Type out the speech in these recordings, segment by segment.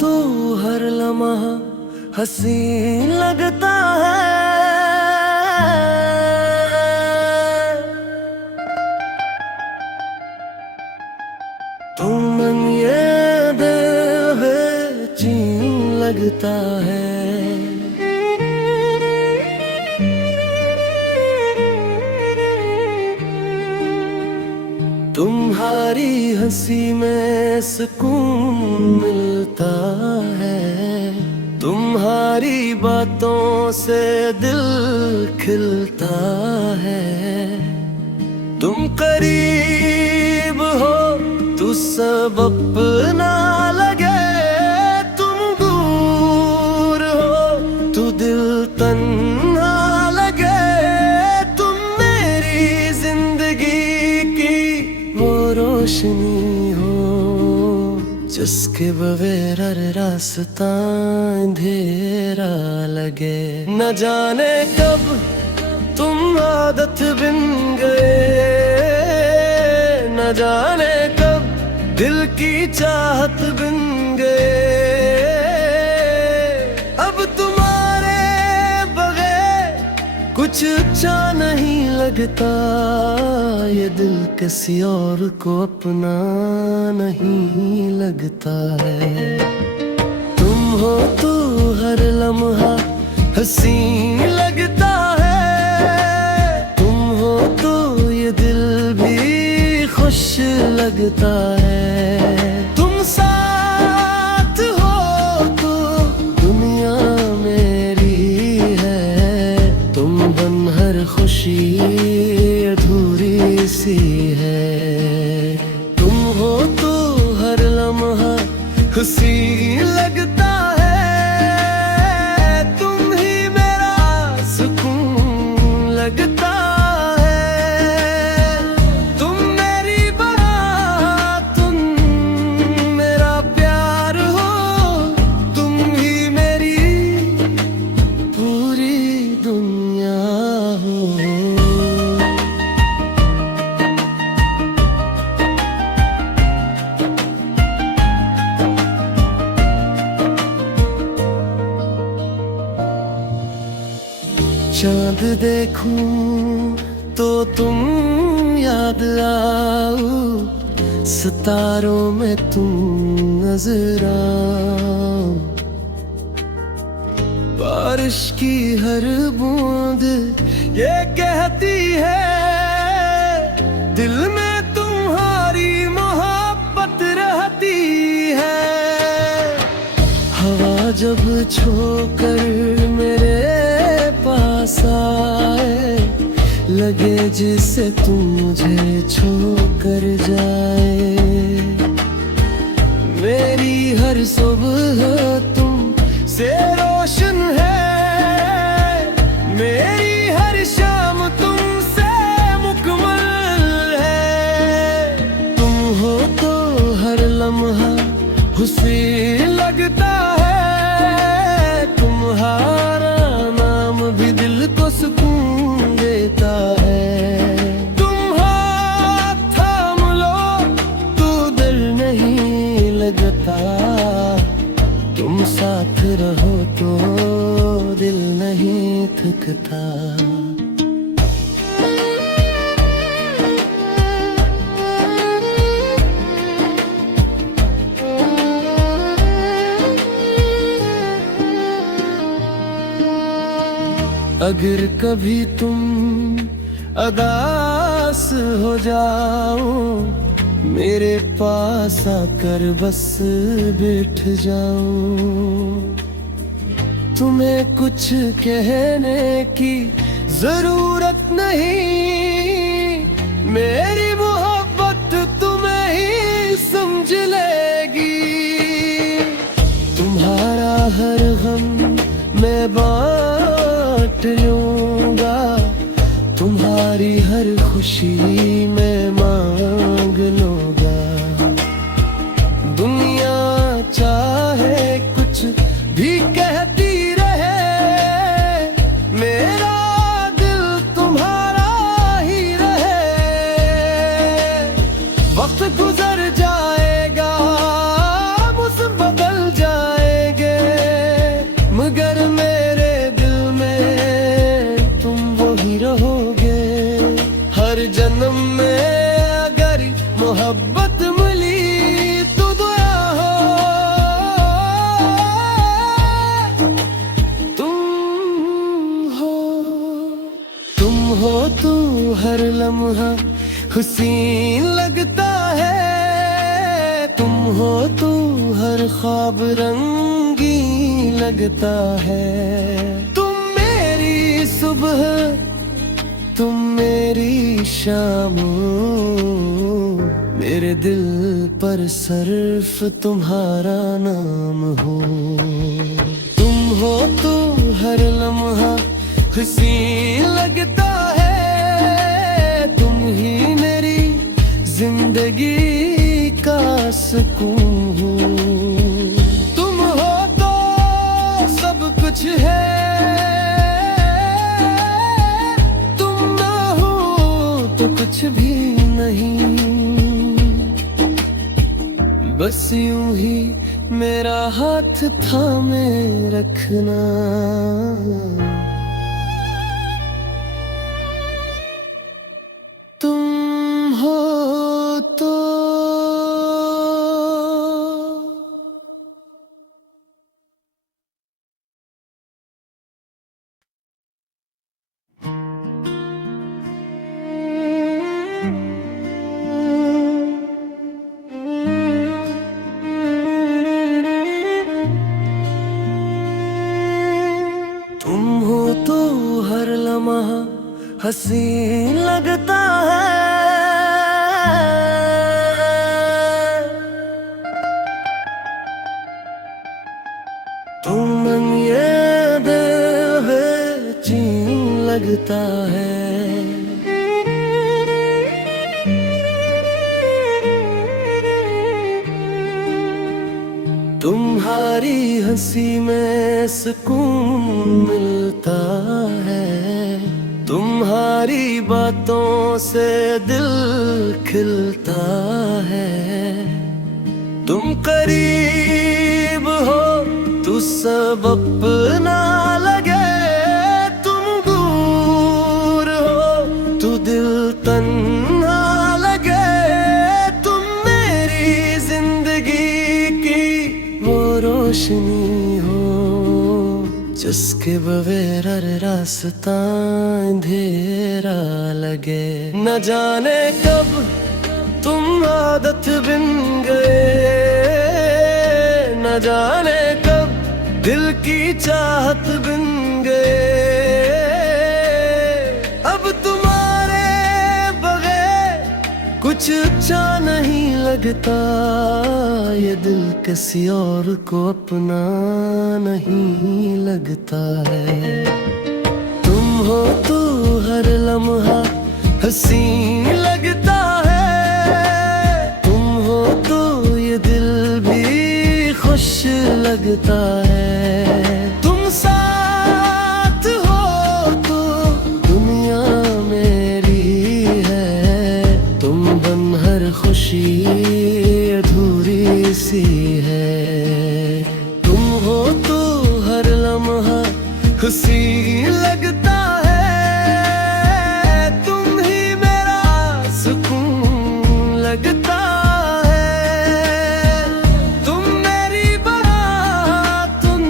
तो हर लम्हा हसीन लगता है। तुम मन ये दिल बेचैन लगता है। तुम्हारी हंसी में सुकून मिलता है। तुम्हारी बातों से दिल खिलता है। तुम करीब हो तो सब अपना लगे। तुम दूर हो तो दिल तन्हा लगे। तुम मेरी जिंदगी की वो रोशनी हो जिसके बगैर हर रास्ता अंधेरा लगे। न जाने कब तुम आदत बिन गए। न जाने कब दिल की चाहत बिन गए। अब तुम्हारे बगैर कुछ अच्छा नहीं लगता। ये दिल किसी और को अपना नहीं लगता है। तुम हो तो हर लम्हा हसीन लगता है। तुम हो तो ये दिल भी खुश लगता है। तुम साथ हो तो दुनिया मेरी है। तुम बन हर खुशी अधूरी सी है। तुम हो तो हर लम्हा हसीन लगता है। तुम ही मेरा सुकून लगता है। तुम मेरी बात, तुम मेरा प्यार हो। तुम ही मेरी पूरी दुनिया हो। चांद देखूं तो तुम याद आओ। सितारों में तुम नजर आओ। बारिश की हर बूंद ये कहती है दिल में तुम्हारी मोहब्बत रहती है। हवा जब छोकर मेरे पास आए लगे जिसे तुम मुझे छोकर जाए। मेरी हर सुबह तुम से रोशन है। मेरी हर शाम तुमसे मुकम्मल है। तुम हो तो हर लम्हा हुस्न लगता है। तुम्हारा भी दिल को सुकून देता है। तुम हाथ थाम लो तो दिल नहीं लगता। तुम साथ रहो तो दिल नहीं थकता। अगर कभी तुम अदास हो जाओ मेरे पास आकर बस बैठ जाओ। तुम्हें कुछ कहने की जरूरत नहीं। मेरी मोहब्बत तुम्हें ही समझ लेगी। तुम्हारा हर गम मैं बांट लूंगा। तुम्हारी हर खुशी मैं मांग लूंगा। दुनिया चाहे कुछ भी कहती रहे मेरा दिल तुम्हारा ही रहे। वक्त गुजर जाएगा मौसम बदल जाएगा। लम्हा हसीन लगता है। तुम हो तो हर ख्वाब रंगीन लगता है। तुम मेरी सुबह, तुम मेरी शाम, मेरे दिल पर सिर्फ तुम्हारा नाम हो। तुम हो तो हर लम्हा हसीन लगता है। तुम ही मेरी जिंदगी का सुकून हो। तुम हो तो सब कुछ है, तुम ना हो तो कुछ भी नहीं। बस यूं ही मेरा हाथ थामे रखना। तुम हो तो हर लम्हा हसीन लगता है। तुम मन ये बेचैन लगता है। तुम्हारी हंसी में सुकून मिलता है। तुम्हारी बातों से दिल खिलता है। तुम करीब हो तो सब अपना लगे। तुम दूर हो तो दिल तन्हा लगे। तुम मेरी जिंदगी की वो रोशनी हो जिसके बगैर रास्ता अंधेरा लगे। न जाने कब तुम आदत बिन गए, न जाने कब दिल की चाहत बिन गए। अब तुम्हारे बगैर कुछ अच्छा नहीं लगता। ये दिल किसी और को अपना नहीं लगता है। तुम हो तो हर लम्हा हसीन लगता है। तुम हो तो ये दिल भी खुश लगता है। तुम साथ हो तो दुनिया मेरी है। तुम बन हर खुशी अधूरी सी है। तुम हो तो हर लम्हा हसीन लगता है। तुम ही मेरा सुकून लगता है। तुम मेरी बात, तुम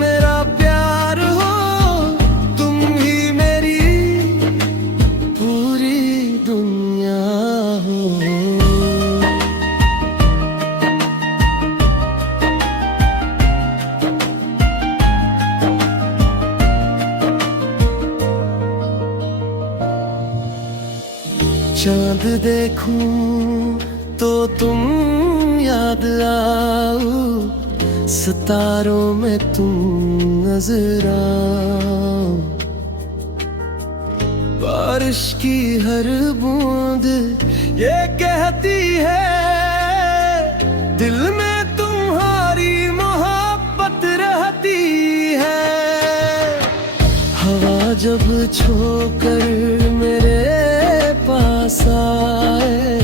मेरा प्यार हो। तुम ही मेरी पूरी दुनिया हो। चांद देखूं तो तुम याद आओ। सितारों में तुम नजर आओ। बारिश की हर बूंद ये कहती है दिल में तुम्हारी मोहब्बत रहती है। हवा जब छोकर मेरे पास आए,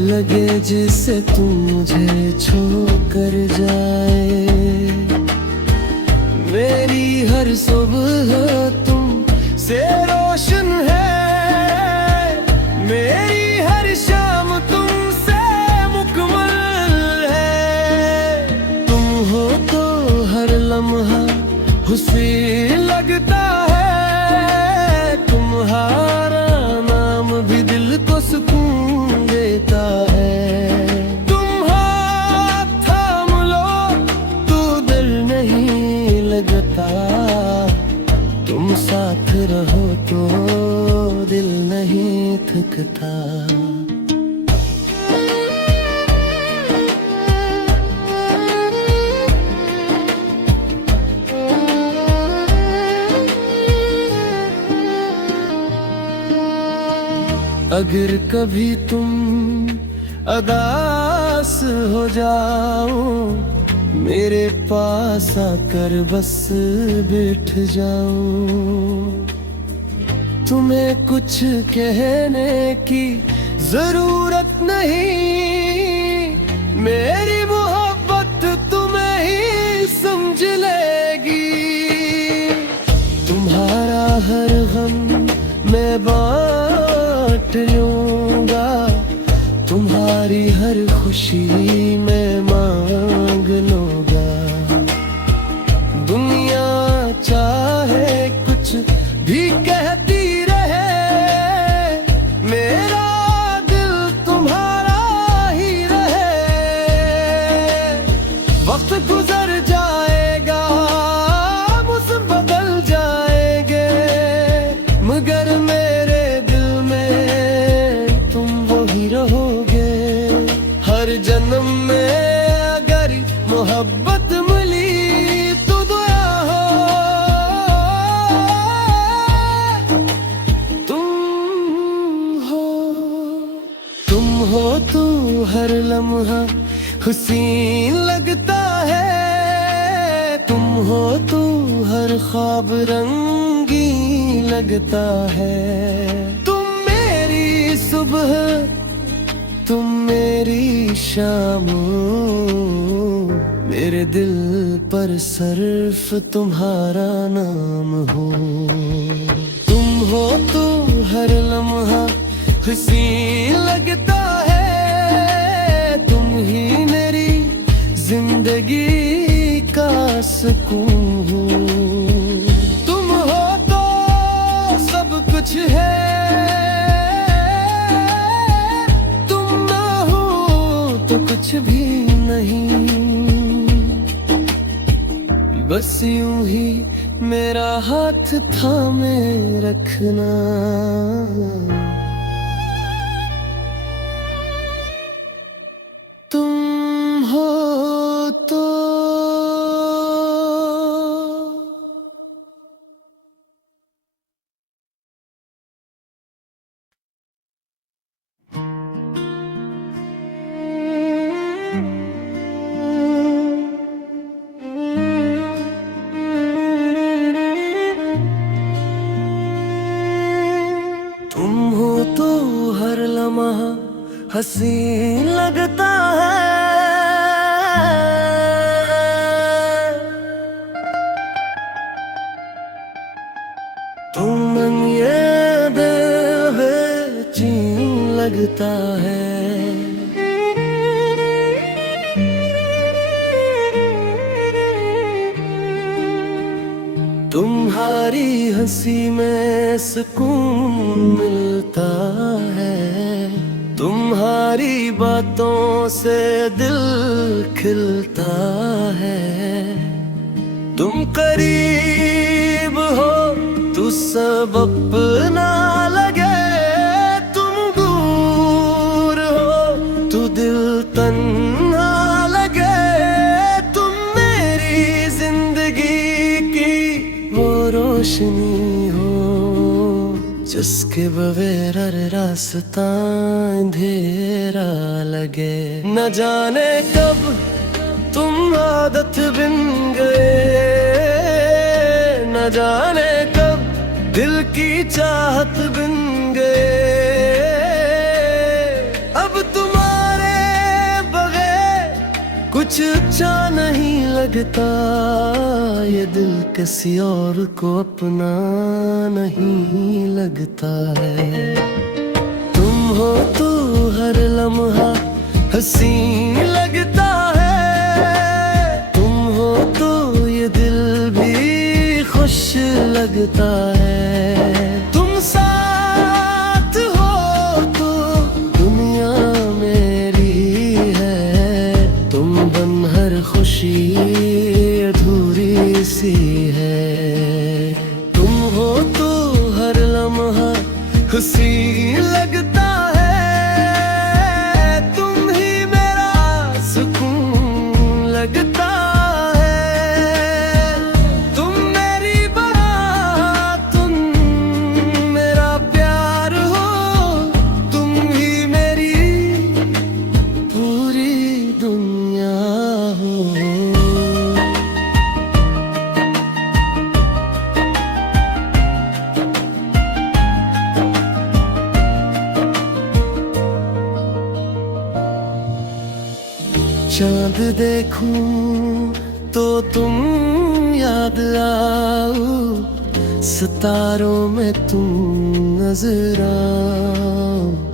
लगे जिसे तुम मुझे छोकर जाए। मेरी हर सुबह तुम से रोशन है। मेरी हर शाम तुमसे मुकम्मल है। तुम हो तो हर लम्हा हसीन लगता है। तुम्हारा नाम तो सुकून देता है। तुम हाथ थाम लो तो दिल नहीं लगता, तुम साथ रहो तो दिल नहीं थकता। अगर कभी तुम अदास हो जाओ, मेरे पास आकर बस बैठ जाओ। तुम्हें कुछ कहने की जरूरत नहीं, मेरी मोहब्बत तुम्हें ही समझ लेगी। तुम्हारा हर गम मैं बांट लूंगा, तुम्हारी हर खुशी मैं मांग लूंगा। दुनिया चाहे कुछ भी कहती रहे, मेरा दिल तुम्हारा ही रहे। वक्त गुजर जाएगा, मौसम बदल जाएंगे, मगर मेरे दिल में तुम वही रहोगे। हर जन्म में अगर मोहब्बत मिली तो दुआ हो, तुम हो तो हर लम्हा हुसीन लगता है। तुम हो तो हर ख्वाब रंगीन लगता है। तुम मेरी सुबह, तुम मेरी शाम, मेरे दिल पर सिर्फ तुम्हारा नाम हो। तुम हो तो हर लम्हा हसीन लगता है, तुम ही मेरी जिंदगी का सुकून हो। तुम हो तो सब कुछ है, तुम ना हो तो कुछ भी नहीं। बस यूं ही मेरा हाथ थामे रखना। तुम हो तो हर लम्हा हसीन लगता है। तुम ये दिल बेचैन लगता है। तुम्हारी हंसी में सुकून मिलता है। तुम्हारी बातों से दिल खिलता है। तुम करीब हो तो सब अपना लगे, तुम दूर हो तो दिल तन्हा लगे। तुम मेरी जिंदगी की वो रोशनी हो जिसके बगैर रास्ता अंधेरा लगे। न जाने कब तुम आदत बिन गए, न जाने कब दिल की चाहत बिन गए। अब तुम्हारे बगैर कुछ अच्छा नहीं लगता। ये दिल किसी और को अपना नहीं लगता है। तुम हो तो हर लम्हा हसीन लगता है। तुम हो तो ये दिल भी खुश लगता है। तुम साथ हो तो अधूरी सी है। तुम हो तो हर लम्हा हंसी लगता है, तुम ही मेरा सुकून लगता है। तुम मेरी बात, तुम मेरा प्यार हो, तुम ही मेरी पूरी दुनिया हो। चांद देखूं तो तुम याद आओ, सितारों में तुम नजर आओ।